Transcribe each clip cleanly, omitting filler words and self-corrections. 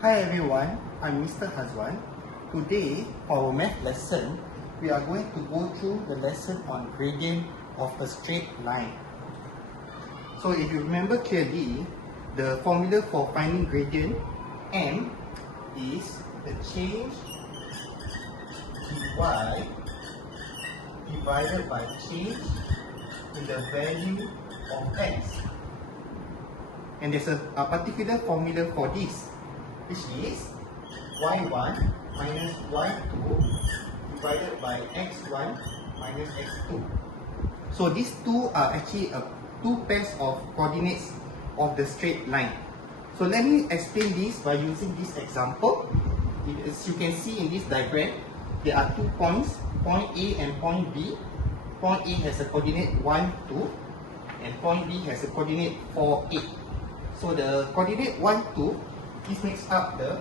Hi everyone, I'm Mr. Hazwan. Today, for our math lesson, we are going to go through the lesson on gradient of a straight line. So if you remember clearly, the formula for finding gradient M is the change dy divided by change in the value of x. And there's a particular formula for this, which is y1 minus y2 divided by x1 minus x2. So these two are actually two pairs of coordinates of the straight line. So let me explain this by using this example. As you can see in this diagram, there are 2 points, point A and point B. Point A has a coordinate 1, 2, and point B has a coordinate 4, 8. So the coordinate 1, 2, this makes up the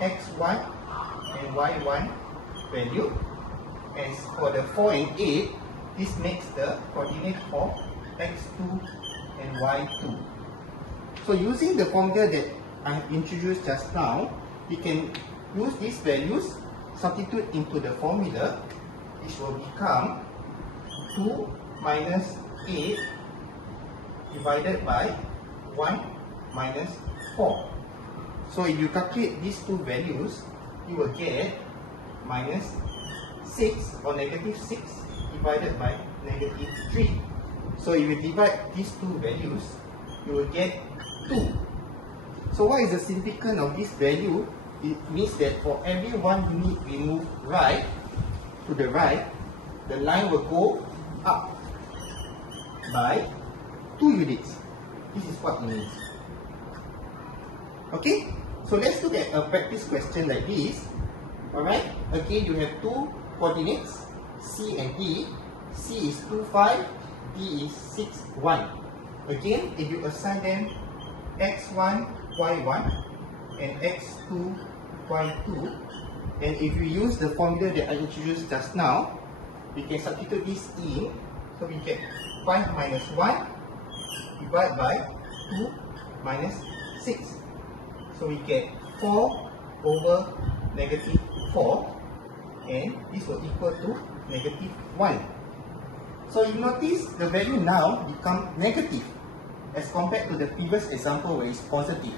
x1 and y1 value. As for the 4 and 8, this makes the coordinate for x2 and y2. So using the formula that I have introduced just now, we can use these values, substitute into the formula, which will become 2 minus 8 divided by 1 minus 4. So if you calculate these two values, you will get minus 6 or negative 6 divided by negative 3. So if you divide these two values, you will get 2. So what is the significance of this value? It means that for every 1 unit we move right to the right, the line will go up by 2 units. This is what it means. Okay, so let's look at a practice question like this. Alright, again you have two coordinates, C and D. C is 2, 5, D is 6, 1. Again, if you assign them x1, y1 and x2, y2, and if you use the formula that I introduced just now, we can substitute this in. So we get 5 minus 1 divided by 2 minus 6. So we get 4 over negative 4, and this will equal to negative 1. So you notice the value now become negative as compared to the previous example where it's positive.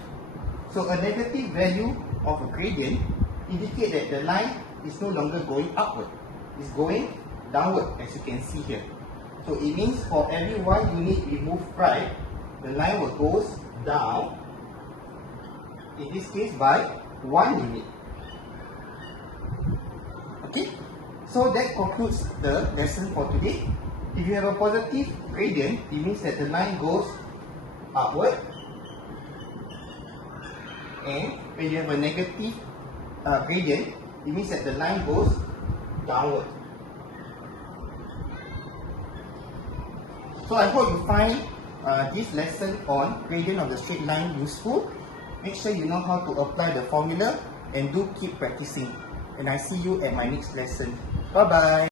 So a negative value of a gradient indicates that the line is no longer going upward, it's going downward, as you can see here. So it means for every 1 unit we move right, the line will go down, in this case by 1 unit. Okay, so that concludes the lesson for today. If you have a positive gradient, it means that the line goes upward, and when you have a negative gradient, it means that the line goes downward. So I hope you find this lesson on gradient of the straight line useful. Make sure you know how to apply the formula and do keep practicing. And I see you at my next lesson. Bye bye.